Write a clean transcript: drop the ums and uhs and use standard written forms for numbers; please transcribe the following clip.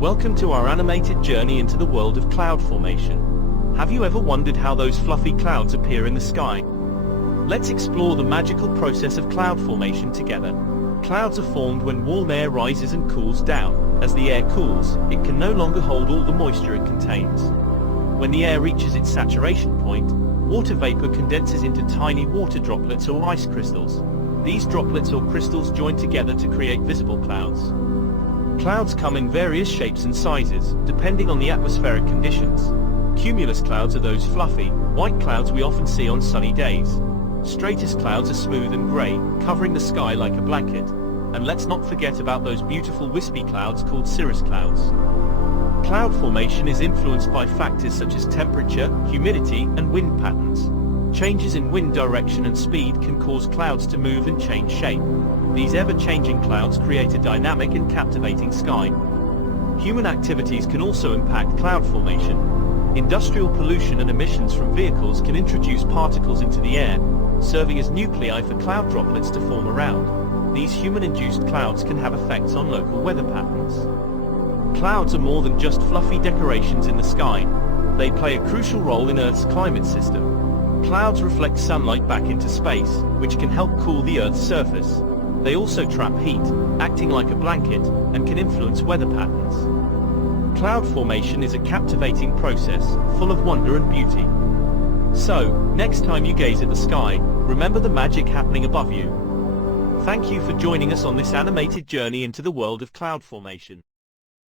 Welcome to our animated journey into the world of cloud formation. Have you ever wondered how those fluffy clouds appear in the sky? Let's explore the magical process of cloud formation together. Clouds are formed when warm air rises and cools down. As the air cools, it can no longer hold all the moisture it contains. When the air reaches its saturation point, water vapor condenses into tiny water droplets or ice crystals. These droplets or crystals join together to create visible clouds. Clouds come in various shapes and sizes, depending on the atmospheric conditions. Cumulus clouds are those fluffy, white clouds we often see on sunny days. Stratus clouds are smooth and grey, covering the sky like a blanket. And let's not forget about those beautiful wispy clouds called cirrus clouds. Cloud formation is influenced by factors such as temperature, humidity, and wind patterns. Changes in wind direction and speed can cause clouds to move and change shape. These ever-changing clouds create a dynamic and captivating sky. Human activities can also impact cloud formation. Industrial pollution and emissions from vehicles can introduce particles into the air, serving as nuclei for cloud droplets to form around. These human-induced clouds can have effects on local weather patterns. Clouds are more than just fluffy decorations in the sky. They play a crucial role in Earth's climate system. Clouds reflect sunlight back into space, which can help cool the Earth's surface. They also trap heat, acting like a blanket, and can influence weather patterns. Cloud formation is a captivating process, full of wonder and beauty. So, next time you gaze at the sky, remember the magic happening above you. Thank you for joining us on this animated journey into the world of cloud formation.